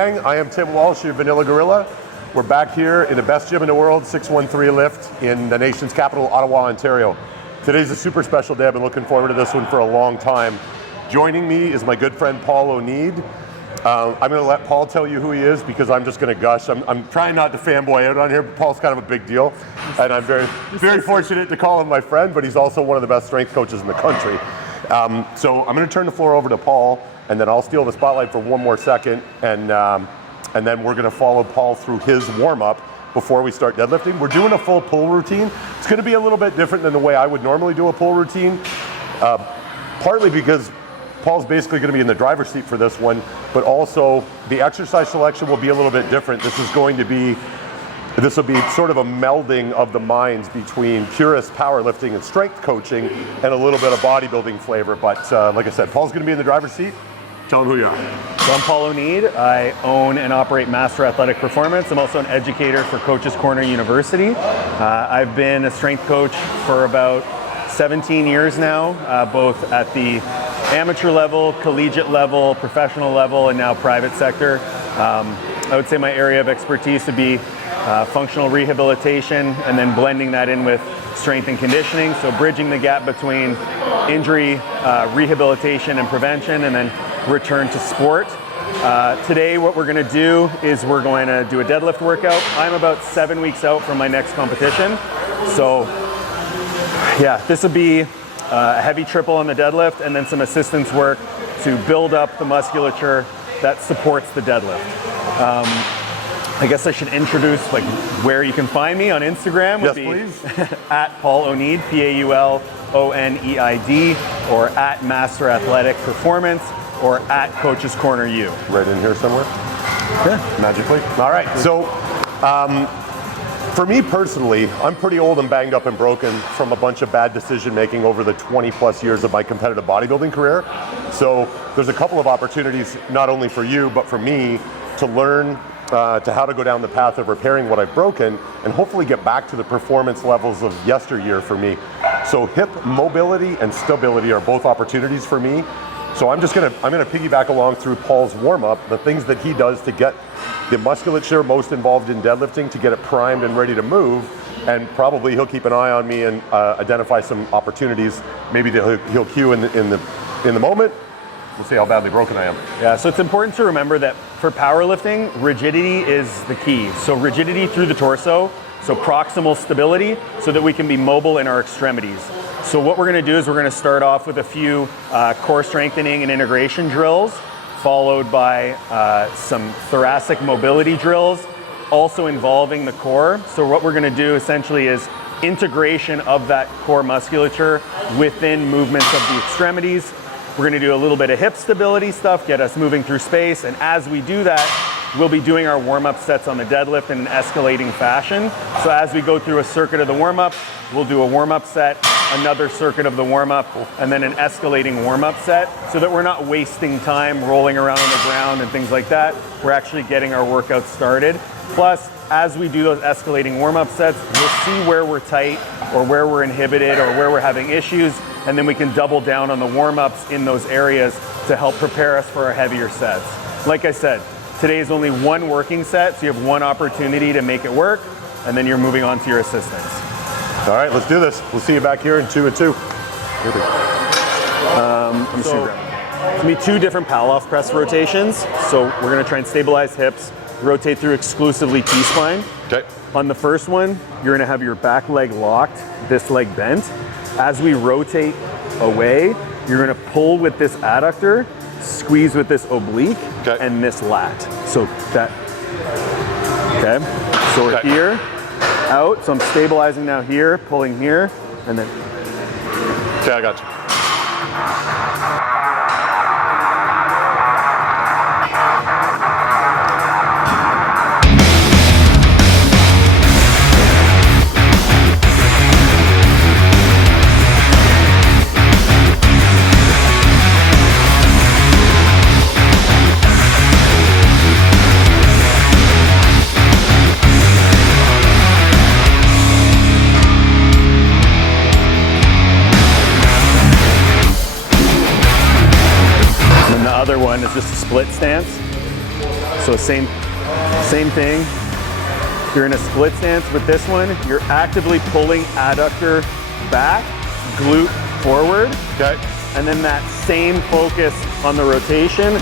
gang. I am Tim Walsh, your Vanilla Gorilla. We're back here in the best gym in the world, 613 Lift, in the nation's capital, Ottawa, Ontario. Today's a super special day. I've been looking forward to this one for a long time. Joining me is my good friend Paul Oneid. I'm going to let Paul tell you who he is because I'm just going to gush. I'm trying not to fanboy out on here, but Paul's kind of a big deal. And I'm very fortunate to call him my friend, but he's also one of the best strength coaches in the country. So I'm going to turn the floor over to Paul, and then I'll steal the spotlight for one more second, and then we're going to follow Paul through his warm-up before we start deadlifting. We're doing a full pull routine. It's going to be a little bit different than the way I would normally do a pull routine, partly because Paul's basically going to be in the driver's seat for this one, but also the exercise selection will be a little bit different. This will be sort of a melding of the minds between purist powerlifting and strength coaching and a little bit of bodybuilding flavor. But like I said, Paul's going to be in the driver's seat. Tell him who you are. So I'm Paul Oneid. I own and operate Master Athletic Performance. I'm also an educator for Coaches Corner University. I've been a strength coach for about 17 years now, both at the amateur level, collegiate level, professional level, and now private sector. I would say my area of expertise would be functional rehabilitation, and then blending that in with strength and conditioning. So bridging the gap between injury, rehabilitation and prevention, and then return to sport. Today what we're going to do is we're going to do a deadlift workout. I'm about 7 weeks out from my next competition. So yeah, this will be a heavy triple on the deadlift and then some assistance work to build up the musculature that supports the deadlift. I guess I should introduce like where you can find me on Instagram. Yes, please. At Paul Oneid, P-A-U-L-O-N-E-I-D, or at Master Athletic Performance, or at Coaches Corner U. Right in here somewhere? Yeah. Magically. All right, so for me personally, I'm pretty old and banged up and broken from a bunch of bad decision making over the 20 plus years of my competitive bodybuilding career. So there's a couple of opportunities, not only for you, but for me, to learn to how to go down the path of repairing what I've broken and hopefully get back to the performance levels of yesteryear for me. So hip mobility and stability are both opportunities for me. So I'm gonna piggyback along through Paul's warm-up, the things that he does to get the musculature most involved in deadlifting, to get it primed and ready to move, and probably he'll keep an eye on me and identify some opportunities maybe that he'll cue in the moment. We'll see how badly broken I am. Yeah, so it's important to remember that for powerlifting, rigidity is the key. So rigidity through the torso, so proximal stability, so that we can be mobile in our extremities. So what we're gonna do is we're gonna start off with a few core strengthening and integration drills, followed by some thoracic mobility drills, also involving the core. So what we're gonna do essentially is integration of that core musculature within movements of the extremities. We're gonna do a little bit of hip stability stuff, get us moving through space, and as we do that, we'll be doing our warm-up sets on the deadlift in an escalating fashion. So as we go through a circuit of the warm-up, we'll do a warm-up set, another circuit of the warm-up, and then an escalating warm-up set, so that we're not wasting time rolling around on the ground and things like that. We're actually getting our workout started. Plus, as we do those escalating warm-up sets, we'll see where we're tight or where we're inhibited or where we're having issues, and then we can double down on the warm-ups in those areas to help prepare us for our heavier sets. Like I said, today is only one working set, so you have one opportunity to make it work, and then you're moving on to your assistance. All right, let's do this. We'll see you back here in 2 and 2. It's gonna be 2 different Palloff press rotations. So we're gonna try and stabilize hips, rotate through exclusively T-spine. Okay. On the first one, you're gonna have your back leg locked, this leg bent. As we rotate away, you're gonna pull with this adductor, squeeze with this oblique, okay, and this lat. So that, okay? So we're here, out, so I'm stabilizing now here, pulling here, and then. Okay, I got you. One is just a split stance. So same thing. You're in a split stance with this one. You're actively pulling adductor back, glute forward. Okay. And then that same focus on the rotation.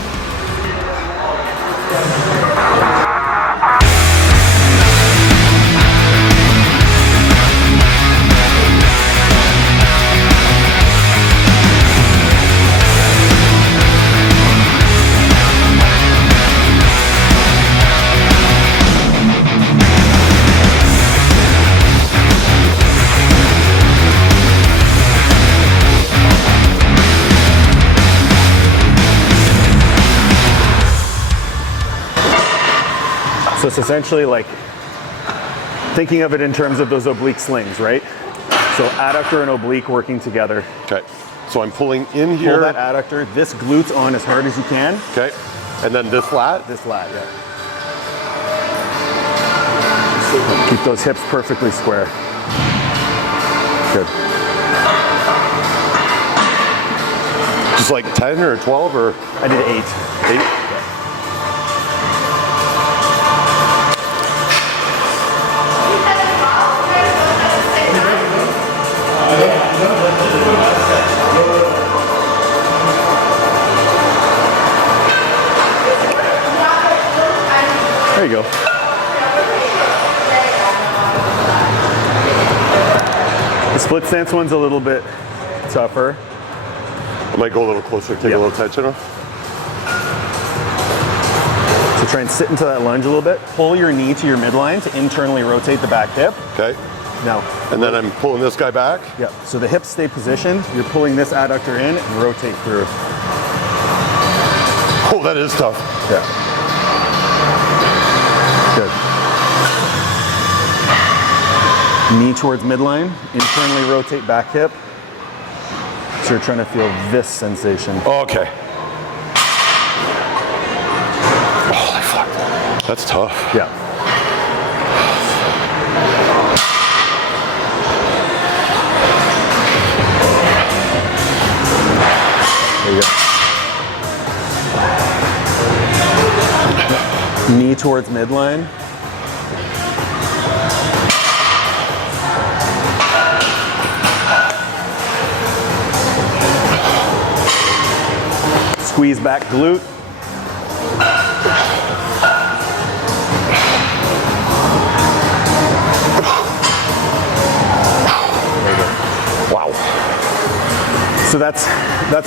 So it's essentially like thinking of it in terms of those oblique slings, right? So adductor and oblique working together. Okay. So I'm pulling in here. Pull that adductor, this glutes on as hard as you can. Okay. And then this lat? This lat, yeah. Keep those hips perfectly square. Good. Just like 10 or 12 or? I did 8. 8? There you go. The split stance one's a little bit tougher. I might go a little closer, take a little tension off. So try and sit into that lunge a little bit. Pull your knee to your midline to internally rotate the back hip. Okay. Now. And then I'm pulling this guy back? Yeah. So the hips stay positioned. You're pulling this adductor in and rotate through. Oh, that is tough. Yeah. Good. Knee towards midline, internally rotate back hip. So you're trying to feel this sensation. Okay. Holy fuck. That's tough. Yeah. There you go. Knee towards midline. Squeeze back glute. Wow. So that's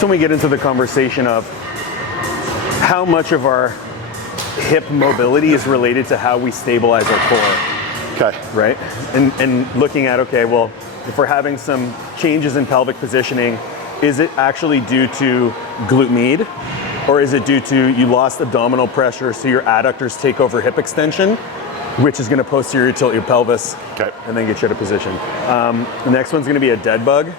when we get into the conversation of how much of our hip mobility is related to how we stabilize our core. Okay. Right? And looking at, okay, well, if we're having some changes in pelvic positioning, is it actually due to glute med? Or is it due to you lost abdominal pressure so your adductors take over hip extension, which is gonna posterior tilt your pelvis and then get you out of position. The next one's gonna be a dead bug.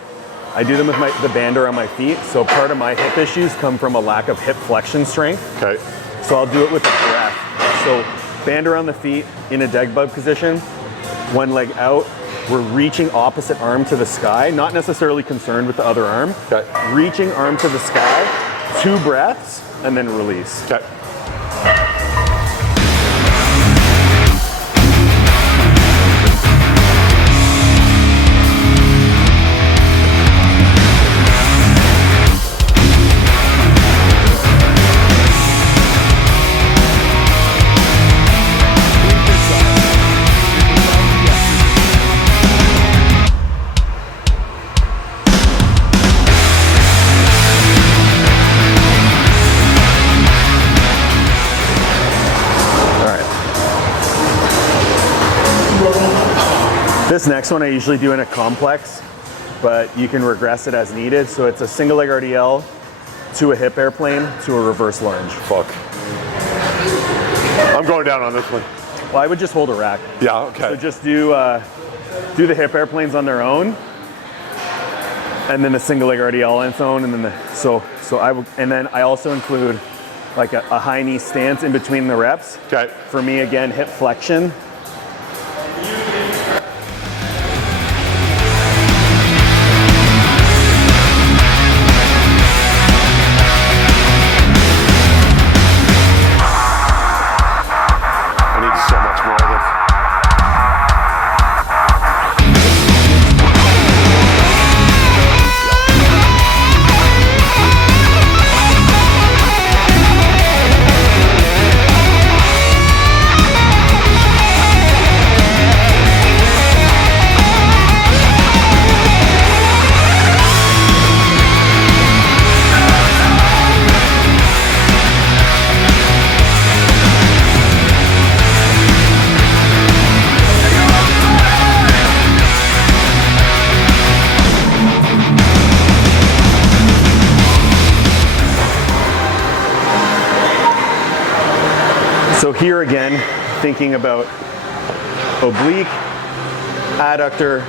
I do them with the band around my feet. So part of my hip issues come from a lack of hip flexion strength. Okay. So I'll do it with a breath. So band around the feet in a dead bug position, one leg out. We're reaching opposite arm to the sky, not necessarily concerned with the other arm. Okay. Reaching arm to the sky, 2 breaths, and then release. Okay. This next one I usually do in a complex, but you can regress it as needed. So it's a single leg RDL to a hip airplane to a reverse lunge. Fuck. I'm going down on this one. Well, I would just hold a rack. Yeah, okay. So just do the hip airplanes on their own, and then the single leg RDL on its own, and then and then I also include like a high knee stance in between the reps. Okay. For me, again, hip flexion. So here again, thinking about oblique, adductor,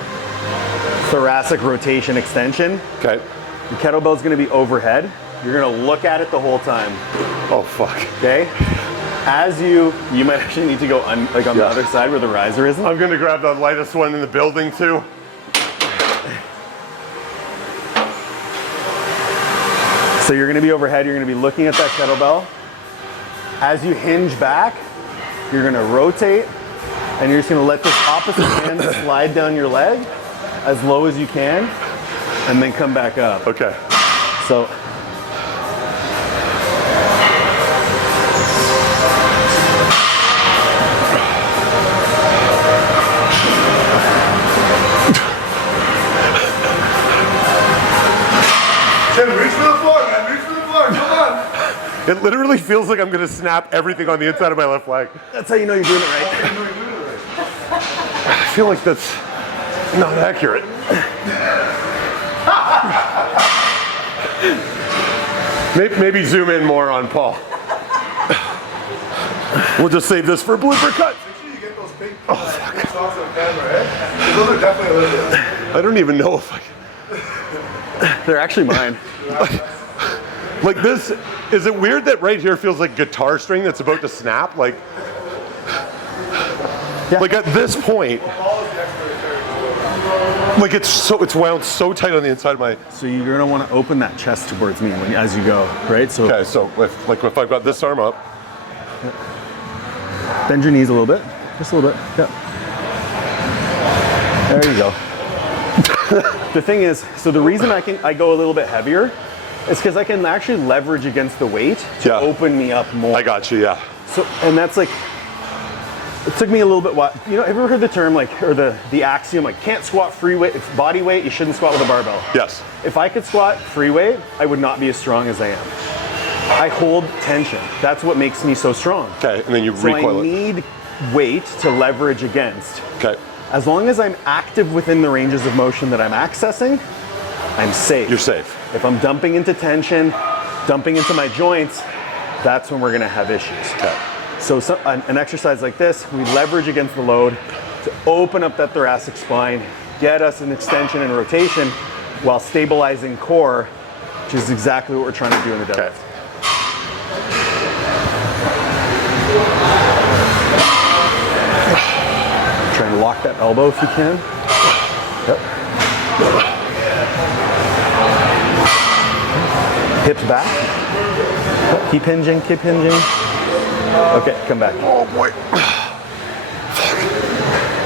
thoracic rotation extension. Okay. The kettlebell is going to be overhead. You're going to look at it the whole time. Oh, fuck. Okay? As you might actually need to go like on the other side where the riser is. I'm going to grab the lightest one in the building too. So you're going to be overhead. You're going to be looking at that kettlebell. As you hinge back, you're going to rotate, and you're just going to let this opposite hand slide down your leg as low as you can, and then come back up. Okay. So Tim, reach for the floor, man. Reach for the floor. Come on. It literally feels like I'm going to snap everything on the inside of my left leg. that's how you know you're doing it right. I feel like that's not accurate. Maybe zoom in more on Paul. We'll just save this for blooper cut. Make sure you get those big shots on camera, eh? Those are definitely a little bit. I don't even know if I can. They're actually mine. Like this, is it weird that right here feels like guitar string that's about to snap? Like at this point, like it's wound so tight on the inside of my. So you're going to want to open that chest towards me as you go, right? So Okay, so if I've got this arm up. bend your knees a little bit, just a little bit. Yep. There you go. The thing is, so the reason I go a little bit heavier is because I can actually leverage against the weight to open me up more. I got you, yeah. So, and that's like, it took me a little bit while. You know, have you ever heard the term or the axiom, like can't squat free weight, if body weight, you shouldn't squat with a barbell. Yes. If I could squat free weight, I would not be as strong as I am. I hold tension. That's what makes me so strong. Okay, and then you So recoil I it. need weight to leverage against. Okay. As long as I'm active within the ranges of motion that I'm accessing, I'm safe. You're safe. If I'm dumping into tension, dumping into my joints, that's when we're gonna have issues. Okay. So an exercise like this, we leverage against the load to open up that thoracic spine, get us an extension and rotation while stabilizing core, which is exactly what we're trying to do in the deadlift. Okay. Try and lock that elbow if you can. Yep. Hips back. Yep. Keep hinging, keep hinging. Okay, come back. Oh boy.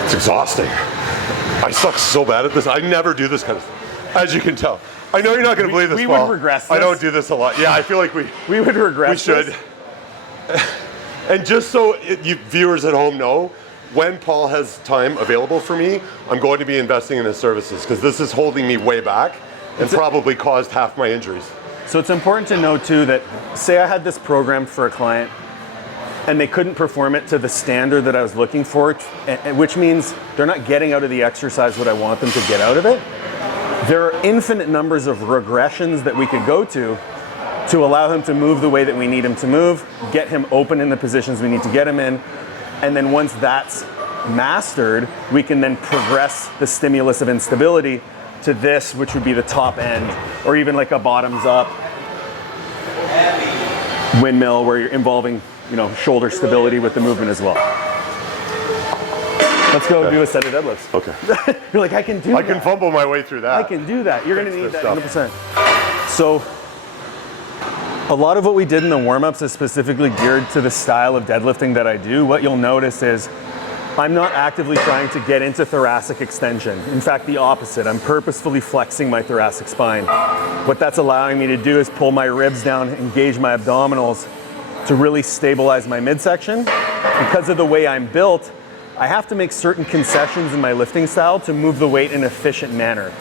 It's exhausting. I suck so bad at this. I never do this kind of stuff, as you can tell. I know you're not going to believe this, we Paul. would regress I this. don't do this a lot. Yeah, I feel like we would regress We should. this. And just so you viewers at home know, when Paul has time available for me, I'm going to be investing in his services because this is holding me way back and probably caused half my injuries. So it's important to know too that, say I had this programmed for a client and they couldn't perform it to the standard that I was looking for, which means they're not getting out of the exercise what I want them to get out of it. There are infinite numbers of regressions that we could go to allow him to move the way that we need him to move, get him open in the positions we need to get him in, and then once that's mastered, we can then progress the stimulus of instability to this, which would be the top end, or even like a bottoms up windmill where you're involving, shoulder stability with the movement as well. Let's go do a set of deadlifts. Okay. You're like, I can do that. I can fumble my way through that. I can do that. You're going to need Fix that this 100%. So a lot of what we did in the warm-ups is specifically geared to the style of deadlifting that I do. What you'll notice is I'm not actively trying to get into thoracic extension. In fact, the opposite. I'm purposefully flexing my thoracic spine. What that's allowing me to do is pull my ribs down, engage my abdominals to really stabilize my midsection. Because of the way I'm built, I have to make certain concessions in my lifting style to move the weight in an efficient manner.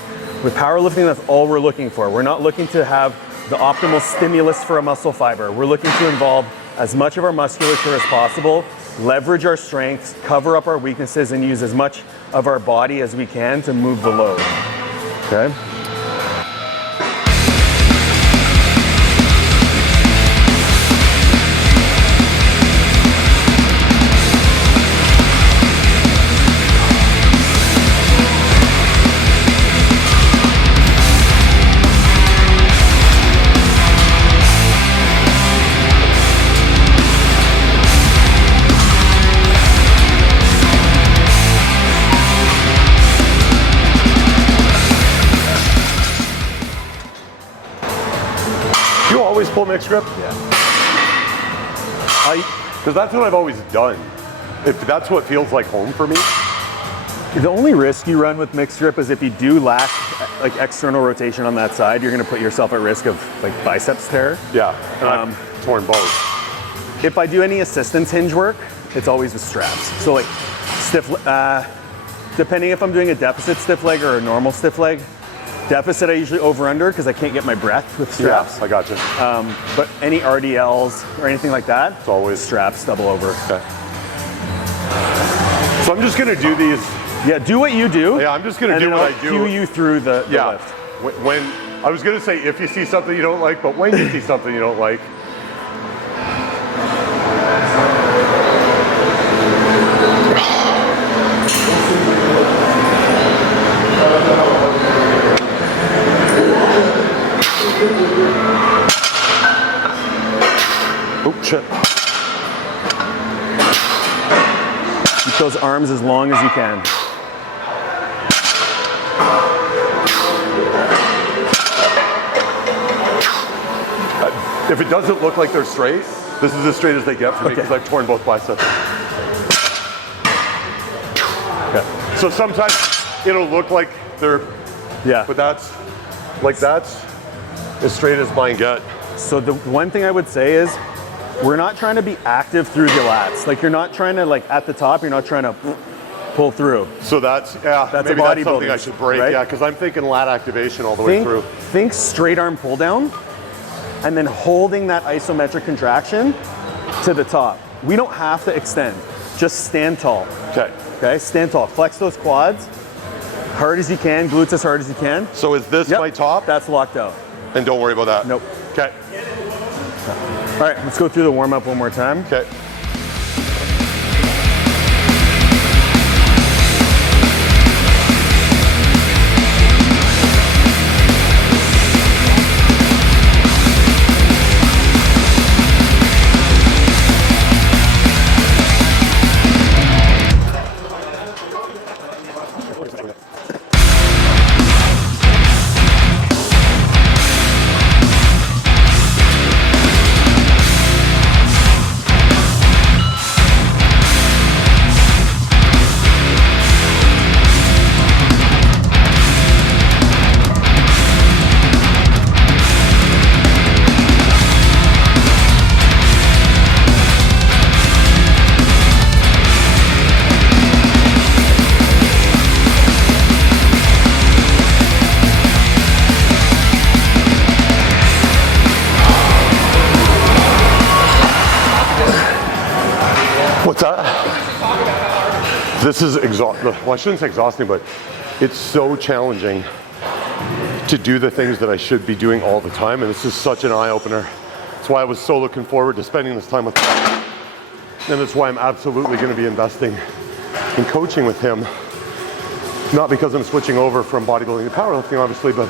With powerlifting, that's all we're looking for. We're not looking to have the optimal stimulus for a muscle fiber. We're looking to involve as much of our musculature as possible, leverage our strengths, cover up our weaknesses, and use as much of our body as we can to move the load. Okay? Full mixed grip? Yeah. Because that's what I've always done. If that's what feels like home for me. The only risk you run with mixed grip is if you do lack like external rotation on that side, you're going to put yourself at risk of like biceps tear. Yeah, and I've torn both. If I do any assistance hinge work, it's always with straps. So like stiff, depending if I'm doing a deficit stiff leg or a normal stiff leg, deficit I usually over under because I can't get my breath with straps. Yeah, I got you. But any RDLs or anything like that, it's always straps, double over. Okay. So I'm just gonna do these. Yeah, do what you do. Yeah, I'm just gonna do what I do. Cue you through the lift. When I was gonna say if you see something you don't like, but when you see something you don't like. Oh shit. Keep those arms as long as you can. If it doesn't look like they're straight, this is as straight as they get for me because I've torn both biceps. Okay. So sometimes it'll look like they're, but that's as straight as mine get. So the one thing I would say is, we're not trying to be active through the lats. Like you're not trying to like at the top, you're not trying to pull through. So that's maybe that's something I should break. Right? Yeah, because I'm thinking lat activation all the way through. Think straight arm pull down, and then holding that isometric contraction to the top. We don't have to extend. Just stand tall. Okay. Okay. Stand tall. Flex those quads, hard as you can. Glutes as hard as you can. So is this my top? That's locked out. And don't worry about that. Nope. Okay. All right, let's go through the warm up one more time. Okay. What's that? This is exhausting. Well, I shouldn't say exhausting, but it's so challenging to do the things that I should be doing all the time, and this is such an eye-opener. That's why I was so looking forward to spending this time with him, and that's why I'm absolutely going to be investing in coaching with him. Not because I'm switching over from bodybuilding to powerlifting, obviously, but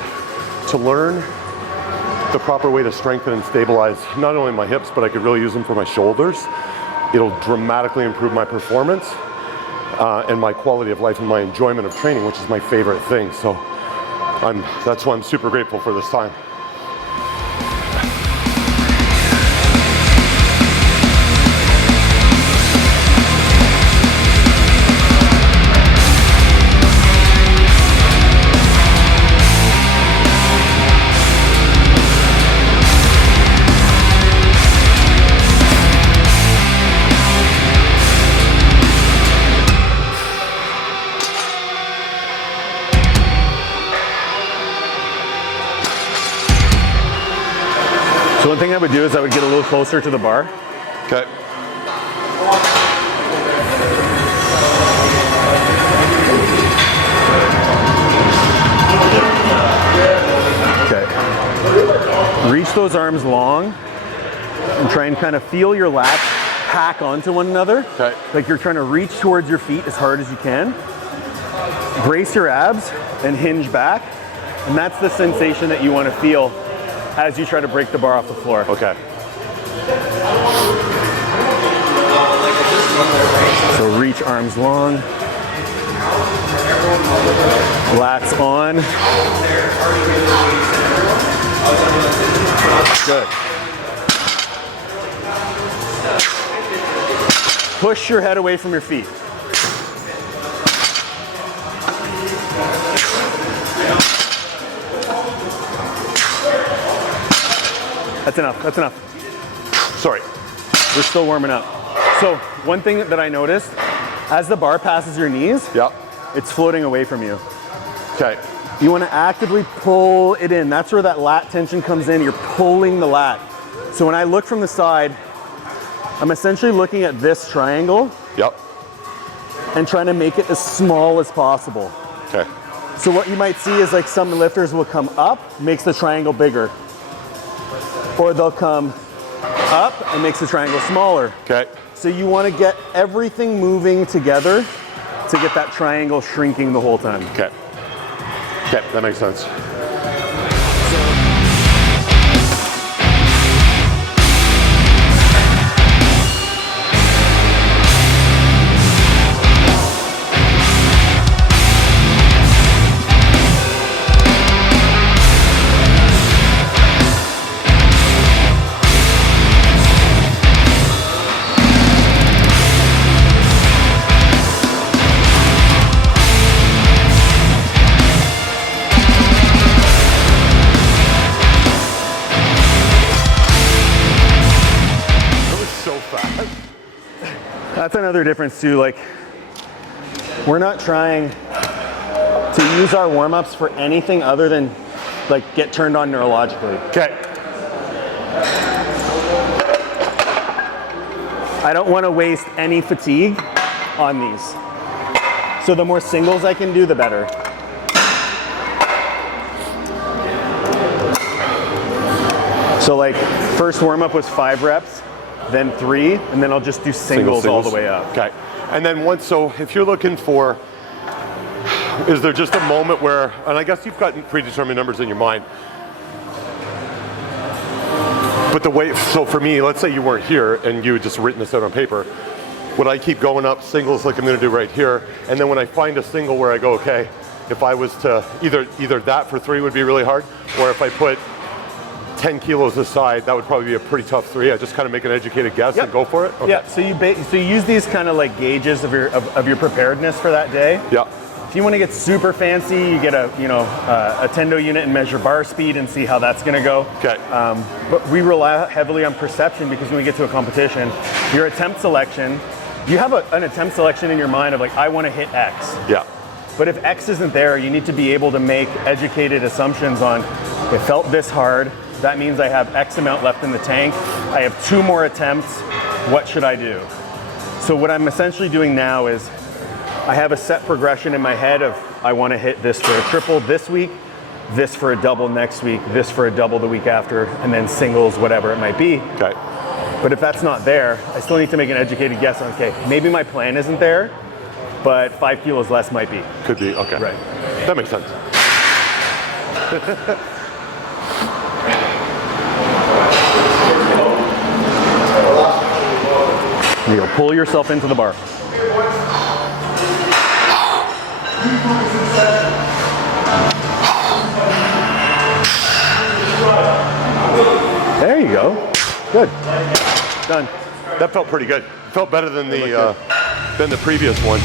to learn the proper way to strengthen and stabilize not only my hips, but I could really use them for my shoulders. It'll dramatically improve my performance and my quality of life and my enjoyment of training, which is my favorite thing. So that's why I'm super grateful for this time. So one thing I would do is I would get a little closer to the bar. Okay. Okay. Reach those arms long and try and kind of feel your lats pack onto one another. Okay. Like you're trying to reach towards your feet as hard as you can. Brace your abs and hinge back. And that's the sensation that you want to feel as you try to break the bar off the floor. Okay. So reach arms long. Lats on. Good. push your head away from your feet. That's enough, that's enough. Sorry. We're still warming up. So one thing that I noticed, as the bar passes your knees, Yep. it's floating away from you. Okay. You want to actively pull it in. That's where that lat tension comes in. You're pulling the lat. So when I look from the side, I'm essentially looking at this triangle Yep. and trying to make it as small as possible. Okay. So what you might see is like some lifters will come up, makes the triangle bigger. Or they'll come up and makes the triangle smaller. Okay. So you want to get everything moving together to get that triangle shrinking the whole time. Okay. Okay, that makes sense. That's another difference too, like we're not trying to use our warm-ups for anything other than like get turned on neurologically. Okay. I don't want to waste any fatigue on these. So the more singles I can do, the better. So like first warm-up was 5 reps. Then 3, and then I'll just do singles all the way up. Okay. And then once, so if you're looking for, is there just a moment where, and I guess you've got predetermined numbers in your mind, but the way, so for me, let's say you weren't here and you had just written this out on paper, would I keep going up singles like I'm gonna do right here, and then when I find a single where I go, okay, if I was to, either that for 3 would be really hard, or if I put 10 kilos aside, that would probably be a pretty tough 3. I just kind of make an educated guess and go for it. Okay. Yeah. So you use these kind of like gauges of your preparedness for that day. Yeah. If you want to get super fancy, you get a tendo unit and measure bar speed and see how that's going to go. Okay. But we rely heavily on perception because when we get to a competition, your attempt selection, you have an attempt selection in your mind of like I want to hit X. Yeah. But if X isn't there, you need to be able to make educated assumptions on it felt this hard. That means I have X amount left in the tank. I have 2 more attempts. What should I do? So what I'm essentially doing now is I have a set progression in my head of I want to hit this for a triple this week, this for a double next week, this for a double the week after, and then singles, whatever it might be. Okay. But if that's not there, I still need to make an educated guess on, okay, maybe my plan isn't there, but 5 kilos less might be. Could be, okay. Right. That makes sense. There you go. Pull yourself into the bar. There you go. Good. Done. That felt pretty good. Felt better than the previous one.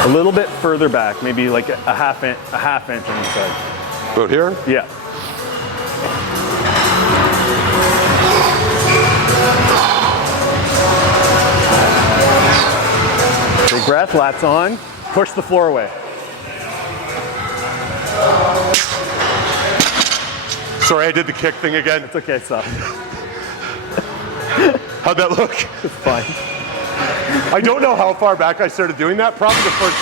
A little bit further back, maybe like a half inch on the side. About here? Yeah. Big breath, lats on. Push the floor away. Sorry, I did the kick thing again. It's okay, stop. How'd that look? It's fine. I don't know how far back I started doing that. Probably the first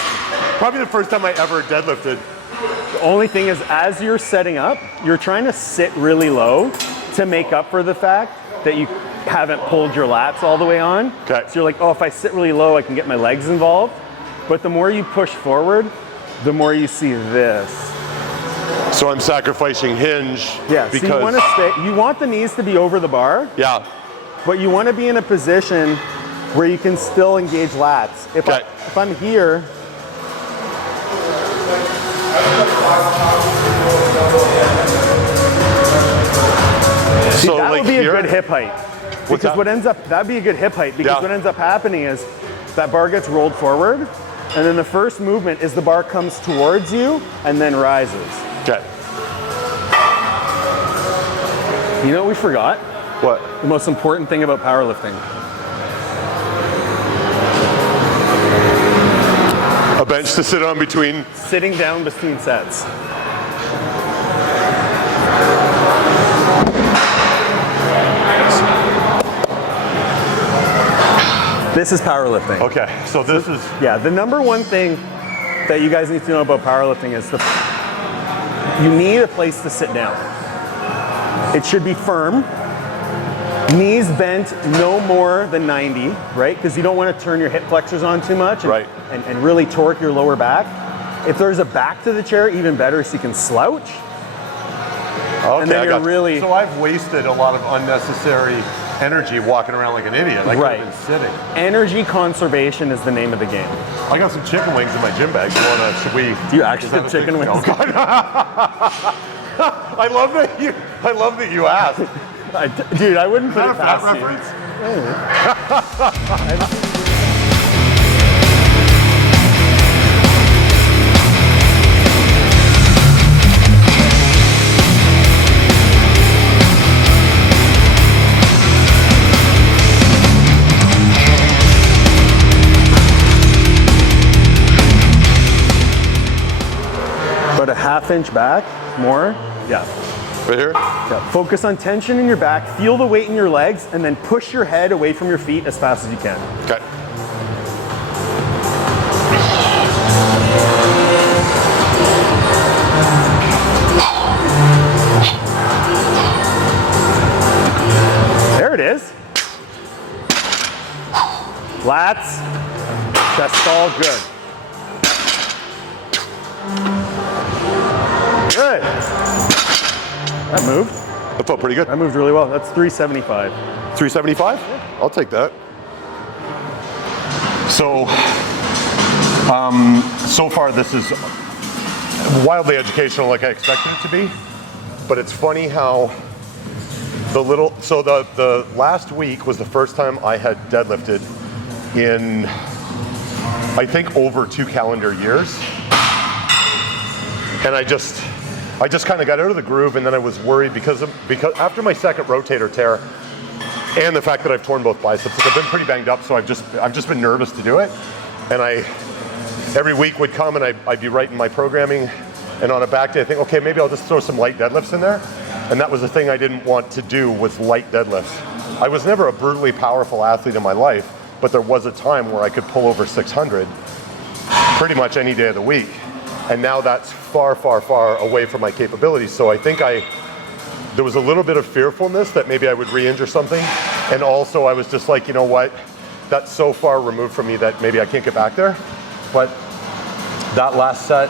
Probably the first time I ever deadlifted. The only thing is, as you're setting up, you're trying to sit really low to make up for the fact that you haven't pulled your lats all the way on. Okay. So you're like, oh, if I sit really low, I can get my legs involved. But the more you push forward, the more you see this. So I'm sacrificing hinge. Yeah, because so you want to stay, you want the knees to be over the bar, yeah. but you want to be in a position where you can still engage lats. If, Okay. if I'm here, see, So that like would be here? a good hip height. Because that? what ends up, that'd be a good hip height, because Yeah. what ends up happening is that bar gets rolled forward, and then the first movement is the bar comes towards you and then rises. Okay. You know what we forgot? What? The most important thing about powerlifting. A bench to sit on between. Sitting down between sets. This is powerlifting. Okay, so this is, Yeah, the number one thing that you guys need to know about powerlifting is you need a place to sit down. It should be firm. Knees bent no more than 90, right? Because you don't want to turn your hip flexors on too much and, Right. and really torque your lower back. If there's a back to the chair, even better, so you can slouch. okay, And then I you're got you. really- So I've wasted a lot of unnecessary energy walking around like an idiot. I could Right. have been sitting. Energy conservation is the name of the game. I got some chicken wings in my gym bag. Should we? Do you actually is that have a chicken thing? wings? Oh, God. I love that you asked. Is Dude, I wouldn't put that a it fat past you. reference? About a half-inch back, more. Yeah. Right here? Yeah. Focus on tension in your back, feel the weight in your legs, and then push your head away from your feet as fast as you can. Okay. There it is. Lats, chest all good. Good. That moved. That felt pretty good. That moved really well. That's 375. 375? I'll take that. So, so far this is wildly educational like I expected it to be, but it's funny how the last week was the first time I had deadlifted in, I think, over 2 calendar years. And I just kind of got out of the groove, and then I was worried because after my second rotator tear, and the fact that I've torn both biceps, like I've been pretty banged up, so I've just been nervous to do it. And every week would come, and I'd be writing my programming, and on a back day I think, okay, maybe I'll just throw some light deadlifts in there. And that was the thing I didn't want to do, was light deadlifts. I was never a brutally powerful athlete in my life, but there was a time where I could pull over 600 pretty much any day of the week. And now that's far, far, far away from my capabilities. So I think there was a little bit of fearfulness that maybe I would re-injure something. And also I was just like, you know what? That's so far removed from me that maybe I can't get back there. But that last set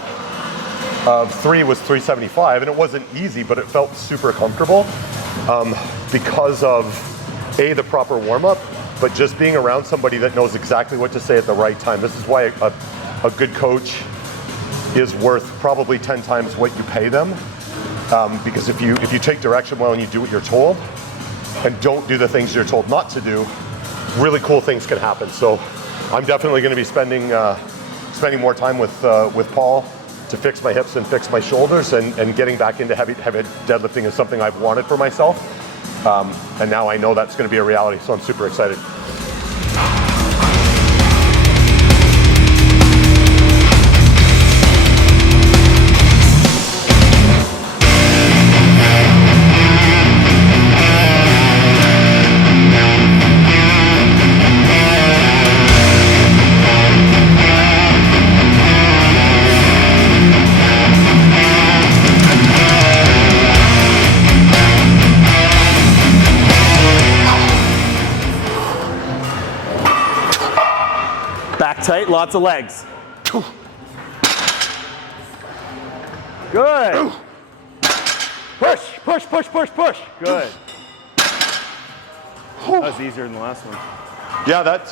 of 3 was 375, and it wasn't easy, but it felt super comfortable because of the proper warm-up, but just being around somebody that knows exactly what to say at the right time. This is why a good coach is worth probably 10 times what you pay them, because if you take direction well and you do what you're told and don't do the things you're told not to do, really cool things can happen. So I'm definitely going to be spending more time with Paul to fix my hips and fix my shoulders, and getting back into heavy deadlifting is something I've wanted for myself, and now I know that's going to be a reality, so I'm super excited. right, lots of legs. Good. Push, push, push, push, push. Good. That was easier than the last one. Yeah, that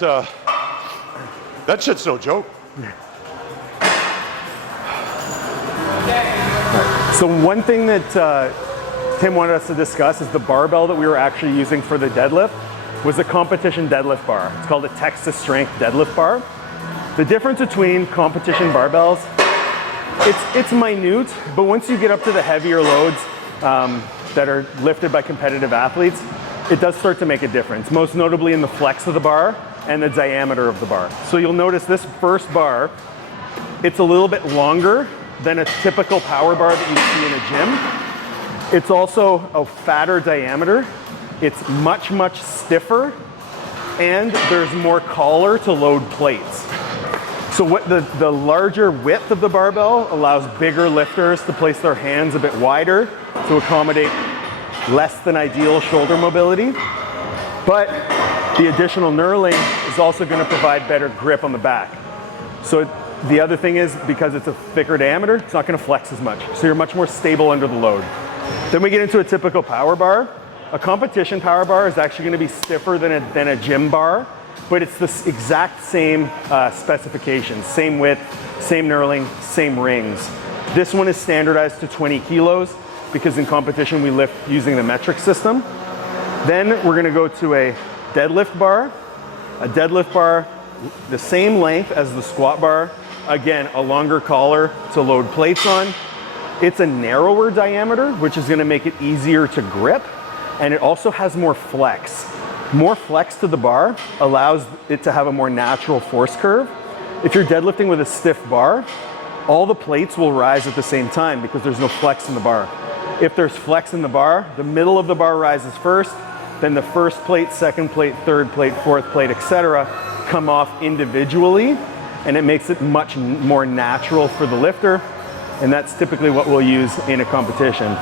shit's no joke. So one thing that Tim wanted us to discuss is the barbell that we were actually using for the deadlift was a competition deadlift bar. It's called a Texas Strength deadlift bar. The difference between competition barbells, it's minute, but once you get up to the heavier loads that are lifted by competitive athletes, it does start to make a difference, most notably in the flex of the bar and the diameter of the bar. So you'll notice this first bar, it's a little bit longer than a typical power bar that you see in a gym. It's also a fatter diameter. It's much, much stiffer, and there's more collar to load plates. So what the larger width of the barbell allows bigger lifters to place their hands a bit wider to accommodate less than ideal shoulder mobility. But the additional knurling is also going to provide better grip on the back. So the other thing is, because it's a thicker diameter, it's not going to flex as much. So you're much more stable under the load. Then we get into a typical power bar. A competition power bar is actually going to be stiffer than a gym bar, but it's the exact same specifications, same width, same knurling, same rings. This one is standardized to 20 kilos because in competition we lift using the metric system. Then we're going to go to a deadlift bar. A deadlift bar, the same length as the squat bar. Again, a longer collar to load plates on. It's a narrower diameter, which is going to make it easier to grip. And it also has more flex. More flex to the bar allows it to have a more natural force curve. If you're deadlifting with a stiff bar, all the plates will rise at the same time because there's no flex in the bar. If there's flex in the bar, the middle of the bar rises first, then the first plate, second plate, third plate, fourth plate, etc. come off individually, and it makes it much more natural for the lifter, and that's typically what we'll use in a competition.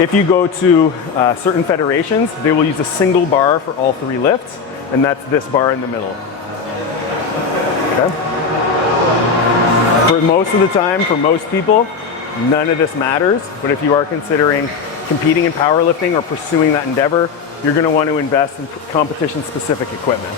If you go to certain federations, they will use a single bar for all three lifts, and that's this bar in the middle. Okay? For most of the time, for most people, none of this matters, but if you are considering competing in powerlifting or pursuing that endeavor, you're going to want to invest in competition-specific equipment.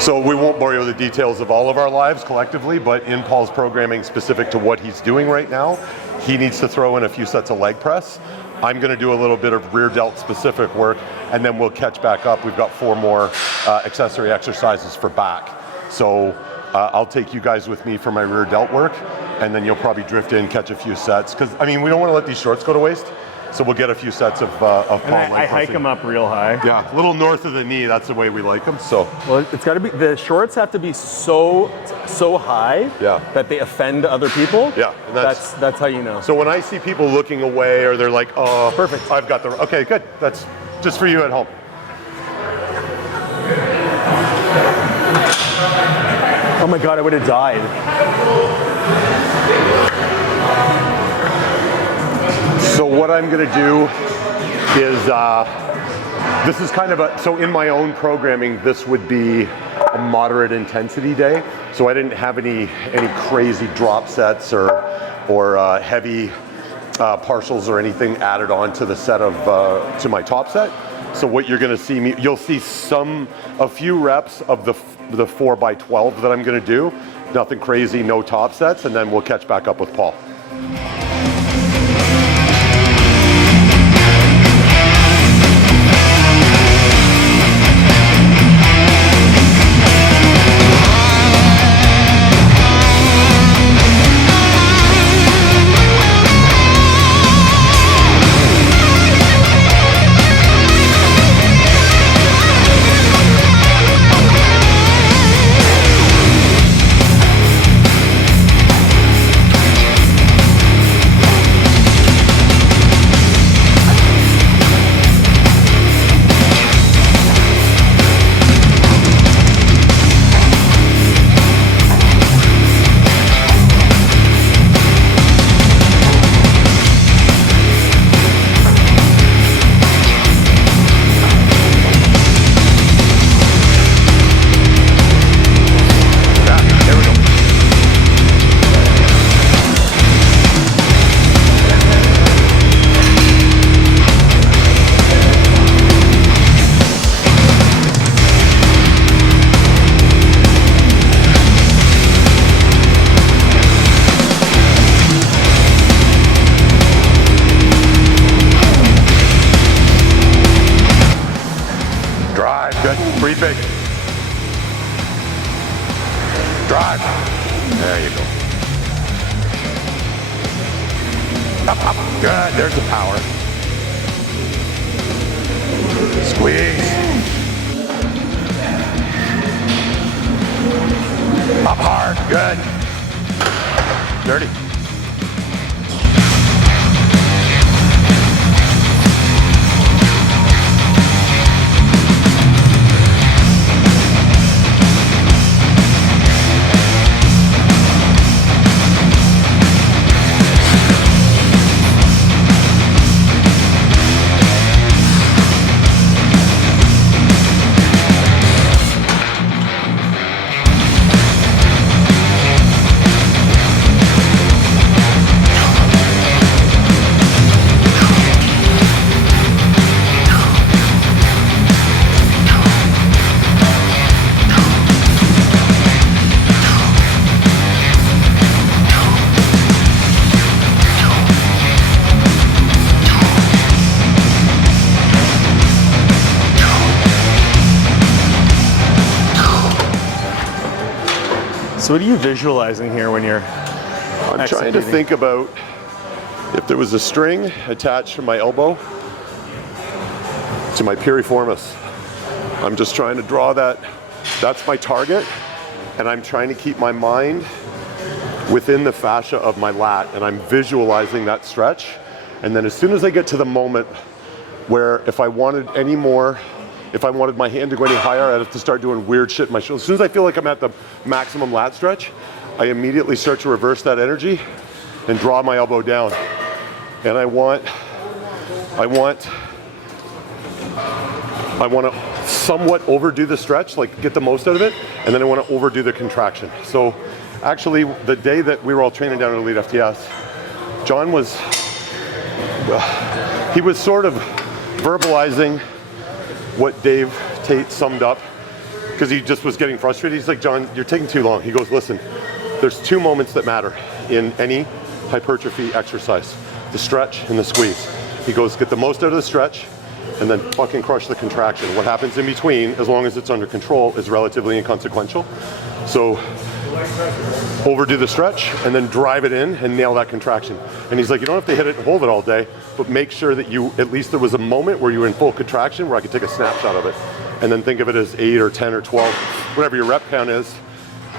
So we won't bore you with the details of all of our lives collectively, but in Paul's programming specific to what he's doing right now, he needs to throw in a few sets of leg press. I'm going to do a little bit of rear delt specific work, and then we'll catch back up. We've got 4 more accessory exercises for back. So I'll take you guys with me for my rear delt work, and then you'll probably drift in, catch a few sets. Because, I mean, we don't want to let these shorts go to waste. So we'll get a few sets of palm leg I hike them up real high. Yeah, a little north of the knee. That's the way we like them. So well, it's got to be, the shorts have to be so high that they offend other people. Yeah, and that's how you know. So when I see people looking away, or they're like, "Oh, perfect. I've got the." Okay, good. That's just for you at home. Oh my God, I would have died. So what I'm going to do is, this is kind of so in my own programming, this would be a moderate intensity day. So I didn't have any crazy drop sets or heavy partials or anything added on to the set of, to my top set. So what you're going to see you'll see a few reps of the 4x12 that I'm going to do. Nothing crazy, no top sets, and then we'll catch back up with Paul. Up, up. Good. There's the power. Squeeze. Up hard. Good. Dirty. So what are you visualizing here when you're I'm trying to think about if there was a string attached from my elbow to my piriformis. I'm just trying to draw that. That's my target, and I'm trying to keep my mind within the fascia of my lat, and I'm visualizing that stretch. And then as soon as I get to the moment where if I wanted any more, if I wanted my hand to go any higher, I'd have to start doing weird shit in my shoulder. As soon as I feel like I'm at the maximum lat stretch, I immediately start to reverse that energy and draw my elbow down. And I want to somewhat overdo the stretch, like get the most out of it, and then I want to overdo the contraction. So actually, the day that we were all training down at Elite FTS, John was, he was sort of verbalizing what Dave Tate summed up, because he just was getting frustrated. He's like, John, you're taking too long. He goes, listen, there's two moments that matter in any hypertrophy exercise, the stretch and the squeeze. He goes, get the most out of the stretch and then fucking crush the contraction. What happens in between, as long as it's under control, is relatively inconsequential. So overdo the stretch and then drive it in and nail that contraction. And he's like, you don't have to hit it and hold it all day, but make sure that you, at least there was a moment where you were in full contraction where I could take a snapshot of it. And then think of it as 8 or 10 or 12, whatever your rep count is,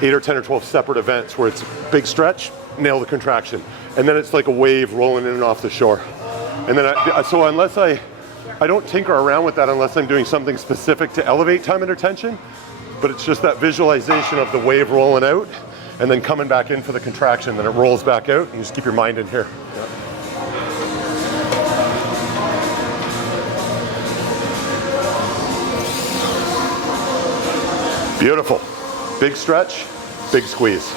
8 or 10 or 12 separate events where it's big stretch, nail the contraction. And then it's like a wave rolling in and off the shore. And then, so unless I don't tinker around with that unless I'm doing something specific to elevate time under tension, but it's just that visualization of the wave rolling out and then coming back in for the contraction, then it rolls back out, and you just keep your mind in here. Yeah. Beautiful. Big stretch, big squeeze.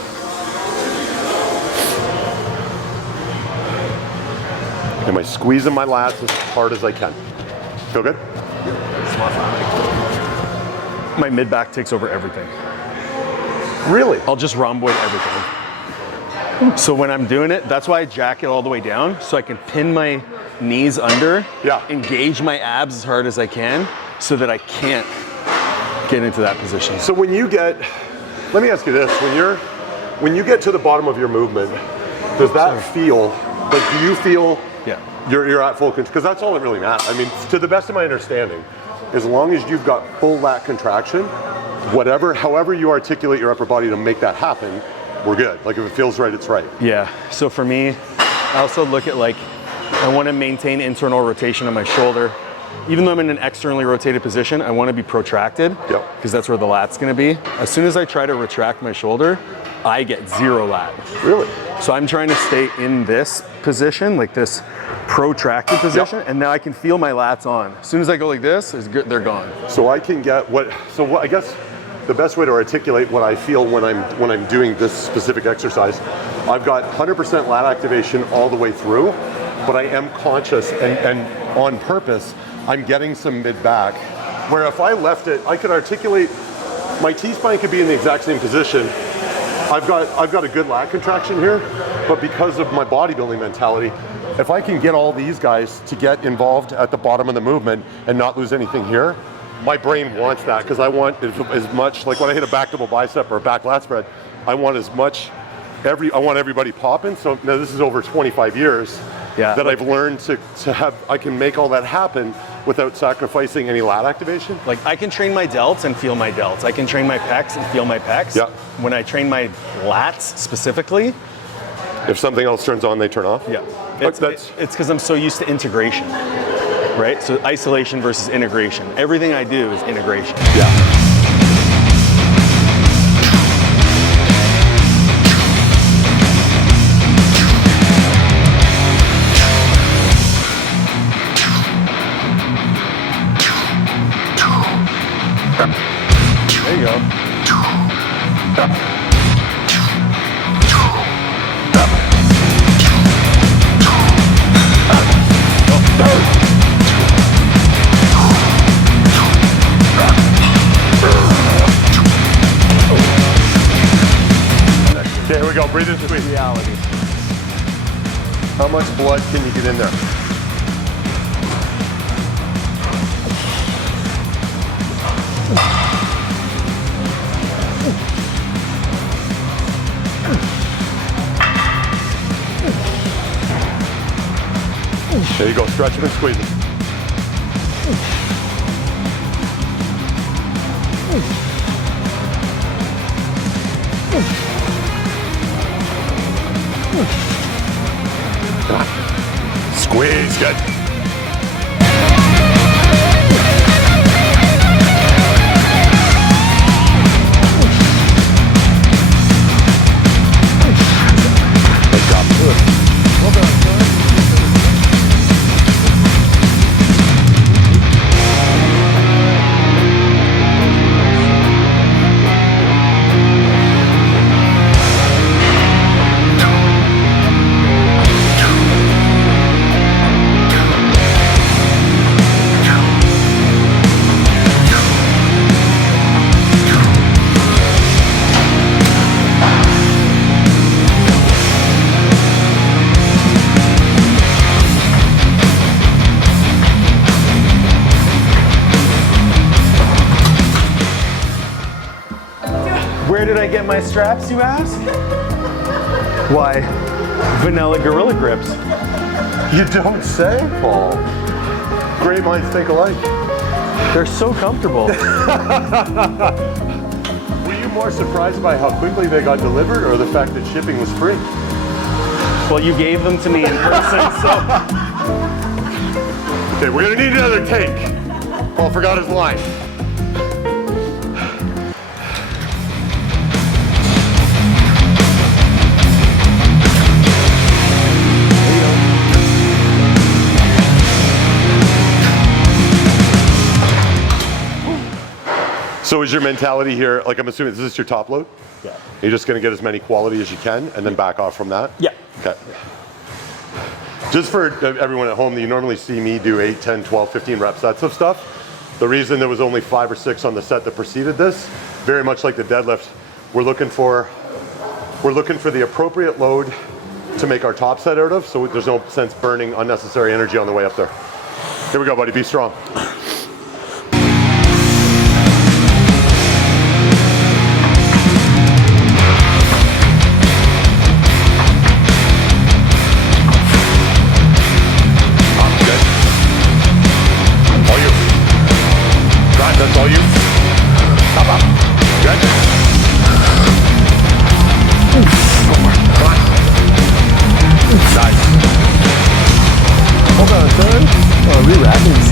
Am I squeezing my lats as hard as I can? Feel good? My mid-back takes over everything. Really? I'll just rhomboid everything. So when I'm doing it, that's why I jack it all the way down, so I can pin my knees under, engage my abs as hard as I can, so that I can't get into that position. So when you get, let me ask you this, when you get to the bottom of your movement, does that feel, like do you feel you're at full control? Because that's all that really matters. I mean, to the best of my understanding, as long as you've got full lat contraction, however you articulate your upper body to make that happen, we're good. Like if it feels right, it's right. Yeah, so for me, I also look at like, I want to maintain internal rotation of my shoulder. Even though I'm in an externally rotated position, I want to be protracted, because that's where the lat's going to be. As soon as I try to retract my shoulder, I get zero lat. Really? So I'm trying to stay in this position, like this protracted position, and now I can feel my lats on. As soon as I go like this, they're gone. So I can get I guess the best way to articulate what I feel when I'm doing this specific exercise, I've got 100% lat activation all the way through, but I am conscious and on purpose, I'm getting some mid-back, where if I left it, I could articulate, my T-spine could be in the exact same position. I've got a good lat contraction here, but because of my bodybuilding mentality, if I can get all these guys to get involved at the bottom of the movement and not lose anything here, my brain wants that, because I want as much, like when I hit a back double bicep or a back lat spread, I want as much, I want everybody popping. So now this is over 25 years. Yeah. that I've learned to have, I can make all that happen without sacrificing any lat activation. Like I can train my delts and feel my delts. I can train my pecs and feel my pecs. Yeah. When I train my lats specifically, If something else turns on, they turn off? yeah. But It's because I'm so used to integration, right? So isolation versus integration. Everything I do is integration. Yeah. There you go. Okay, here we go. Breathe in, squeeze. Reality. How much blood can you get in there? There you go. Stretch it and squeeze it. Squeeze, good. Good job. Good. Well done, son. Where did I get my straps, you ask? Why, vanilla Gorilla Grips. You don't say, Paul. Great minds think alike. They're so comfortable. Were you more surprised by how quickly they got delivered or the fact that shipping was free? Well, you gave them to me in person, so. Okay, we're gonna need another take. Paul forgot his line. So is your mentality here, like I'm assuming, is this your top load? Yeah. You're just gonna get as many quality as you can and then back off from that? Yeah. Okay. Just for everyone at home, that you normally see me do 8, 10, 12, 15 rep sets of stuff. The reason there was only 5 or 6 on the set that preceded this, very much like the deadlift, we're looking for the appropriate load to make our top set out of, so there's no sense burning unnecessary energy on the way up there. Here we go, buddy, be strong. That's all you. Up, up. Good. Come on. Nice. Hold on, son. Oh, re-wrapping is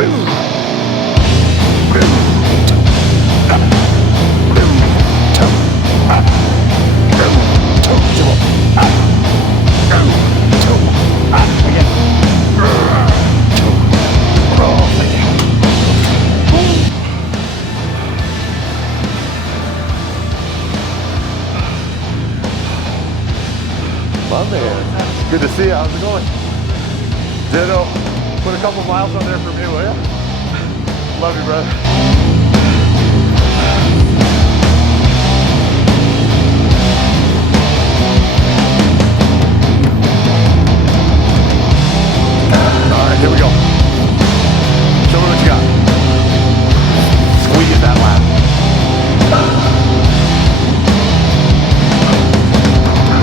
My man. Good to see you. How's it going? Ditto. Put a couple miles on there for me, will you? Love you, brother. All right, here we go. Show me what you got. Squeeze that lat.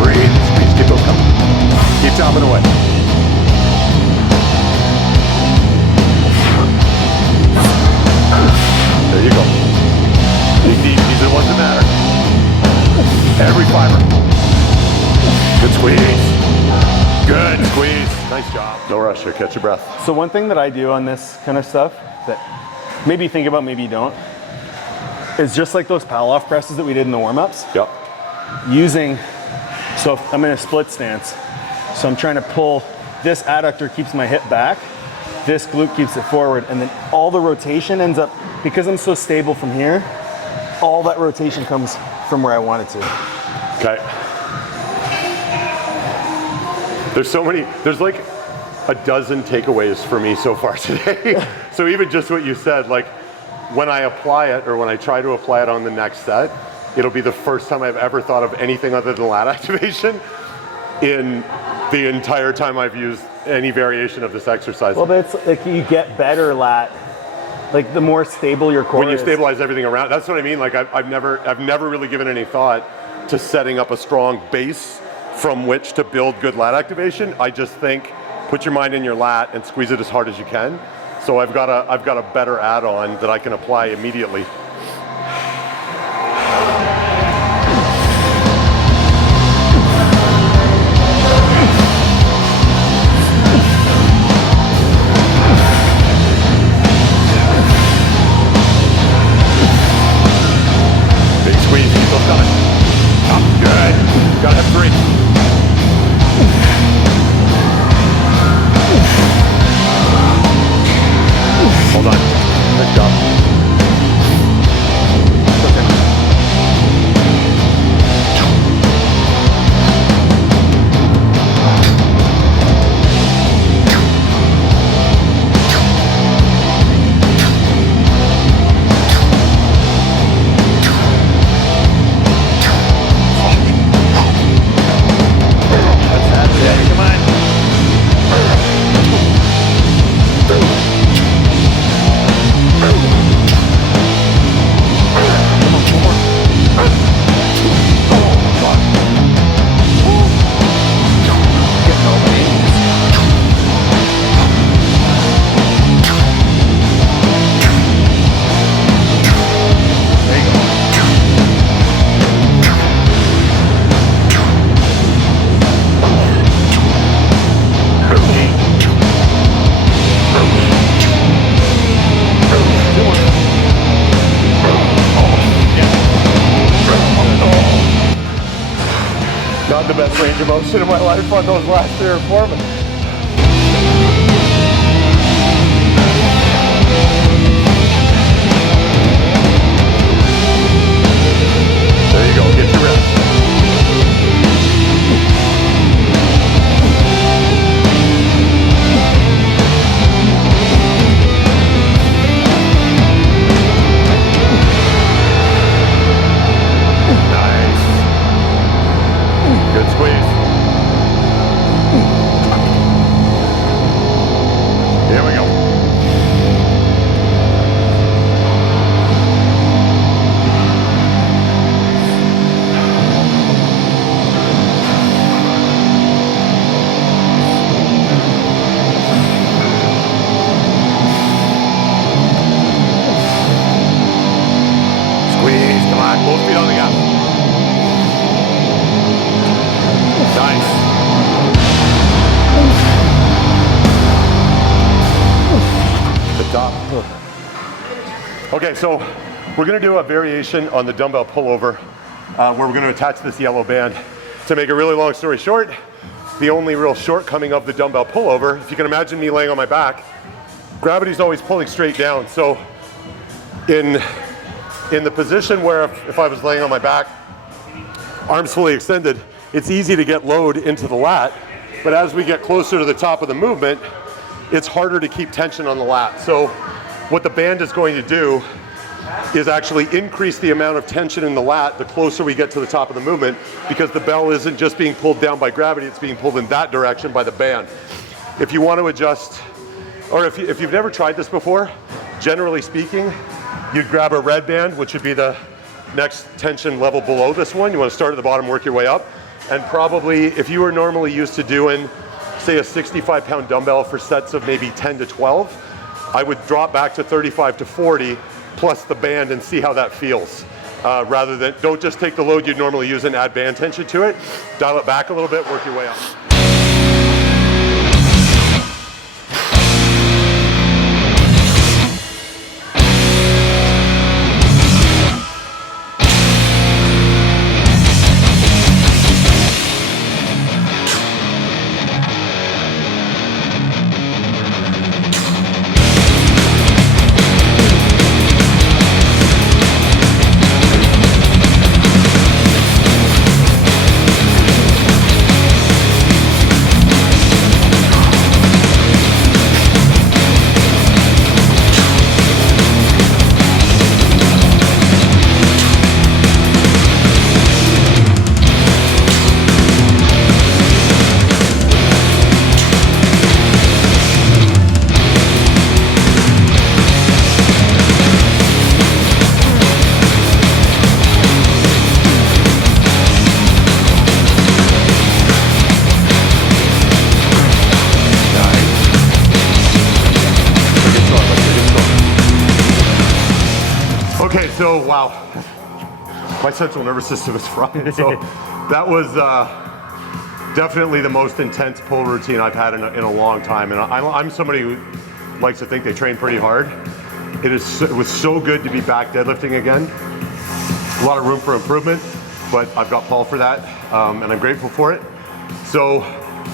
Breathe, squeeze, keep those coming. Keep chopping away. There you go. Dig deep, these are the ones that matter. Every fiber. Good squeeze. Good squeeze. Nice job. No rush here, catch your breath. So one thing that I do on this kind of stuff that maybe you think about, maybe you don't, is just like those pull-off presses that we did in the warm-ups. Yep. Using, so if I'm in a split stance, so I'm trying to pull, this adductor keeps my hip back, this glute keeps it forward, and then all the rotation ends up, because I'm so stable from here, all that rotation comes from where I want it to. Okay. There's so many, there's like a dozen takeaways for me so far today. So even just what you said, like when I apply it or when I try to apply it on the next set, it'll be the first time I've ever thought of anything other than lat activation in the entire time I've used any variation of this exercise. Well, but it's like you get better lat, like the more stable your core is. When you stabilize everything around, that's what I mean. Like I've never really given any thought to setting up a strong base from which to build good lat activation. I just think put your mind in your lat and squeeze it as hard as you can. So I've got a better add-on that I can apply immediately. Big squeeze, keep those coming. Up, good. Gotta have 3. Hold on. Good job. Okay. That's it. Come on. Not the best range of motion in my life on those last 3 or 4 minutes. There you go, get your rest. Nice. Good squeeze. Stop. Okay, so we're gonna do a variation on the dumbbell pullover where we're gonna attach this yellow band. To make a really long story short, the only real shortcoming of the dumbbell pullover, if you can imagine me laying on my back, gravity's always pulling straight down. So in the position where if I was laying on my back, arms fully extended, it's easy to get load into the lat, but as we get closer to the top of the movement, it's harder to keep tension on the lat. So what the band is going to do is actually increase the amount of tension in the lat the closer we get to the top of the movement, because the bell isn't just being pulled down by gravity, it's being pulled in that direction by the band. If you want to adjust, or if you've never tried this before, generally speaking, you'd grab a red band, which would be the next tension level below this one. You want to start at the bottom, work your way up. And probably, if you were normally used to doing, say, a 65-pound dumbbell for sets of maybe 10 to 12, I would drop back to 35 to 40 plus the band and see how that feels. Rather than, don't just take the load you'd normally use and add band tension to it. Dial it back a little bit, work your way up. Okay, so wow, my central nervous system is fried. So that was definitely the most intense pull routine I've had in a long time. And I'm somebody who likes to think they train pretty hard. It was so good to be back deadlifting again. A lot of room for improvement, but I've got Paul for that, and I'm grateful for it. So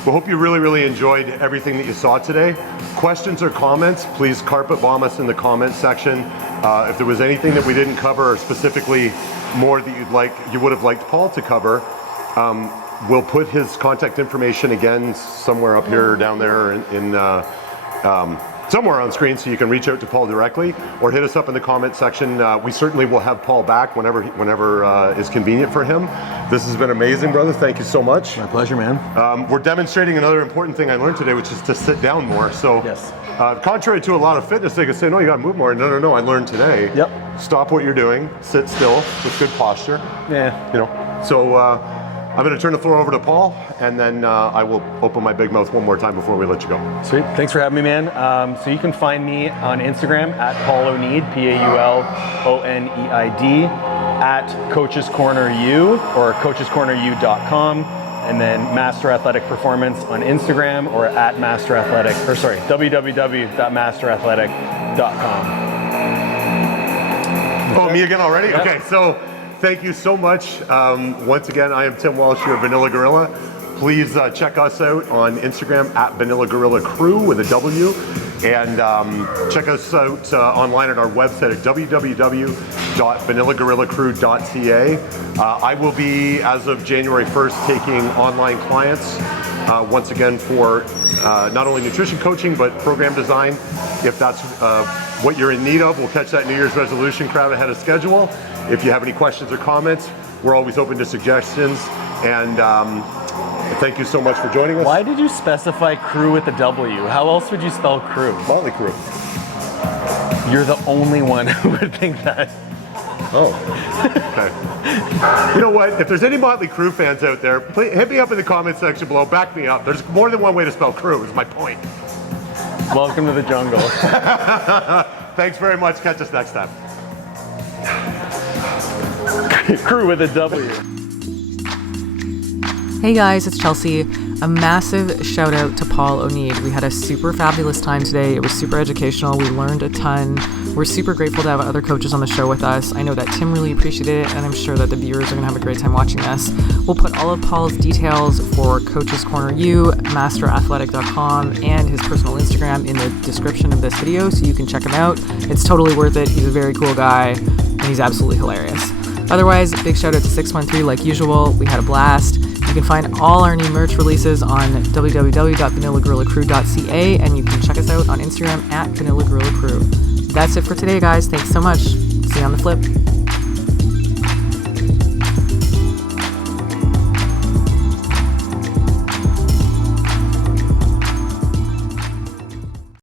we hope you really, really enjoyed everything that you saw today. Questions or comments, please carpet bomb us in the comments section. If there was anything that we didn't cover, or specifically more that you would have liked Paul to cover, we'll put his contact information again somewhere up here or down there somewhere on screen, so you can reach out to Paul directly or hit us up in the comment section. We certainly will have Paul back whenever is convenient for him. This has been amazing, brother. Thank you so much. My pleasure, man. We're demonstrating another important thing I learned today, which is to sit down more. So, yes. Contrary to a lot of fitness, they can say, no, you got to move more. No, I learned today. Yep. Stop what you're doing, sit still with good posture. Yeah. You know. So I'm going to turn the floor over to Paul, and then I will open my big mouth one more time before we let you go. Sweet. Thanks for having me, man. So you can find me on Instagram at Paul Oneid, PaulOneid, at Coach's Corner U or coachescorneru.com, and then Master Athletic Performance on Instagram or at www.masterathletic.com. Oh, me again already? Yep. Okay, so thank you so much. Once again, I am Tim Walsh here at Vanilla Gorilla. Please check us out on Instagram at Vanilla Gorilla Crew with a W, and check us out online at our website at www.vanillagorillacrew.ca. I will be, as of January 1st, taking online clients once again for not only nutrition coaching but program design. If that's what you're in need of, we'll catch that New Year's resolution crowd ahead of schedule. If you have any questions or comments, we're always open to suggestions. And thank you so much for joining us. Why did you specify crew with a W? How else would you spell crew? Motley Crew. You're the only one who would think that. Oh, okay. You know what? If there's any Motley Crue fans out there, please hit me up in the comment section below. Back me up. There's more than one way to spell crew, is my point. Welcome to the jungle. Thanks very much. Catch us next time. Crew with a W. Hey guys, it's Chelsea. A massive shout out to Paul Oneid. We had a super fabulous time today. It was super educational. We learned a ton. We're super grateful to have other coaches on the show with us. I know that Tim really appreciated it, and I'm sure that the viewers are going to have a great time watching this. We'll put all of Paul's details for Coaches Corner U, masterathletic.com, and his personal Instagram in the description of this video, so you can check him out. It's totally worth it. He's a very cool guy, and he's absolutely hilarious. Otherwise, big shout out to 613 like usual. We had a blast. You can find all our new merch releases on www.vanillagorillacrew.ca, and you can check us out on Instagram at vanillagorillacrew. That's it for today, guys. Thanks so much. See you on the flip.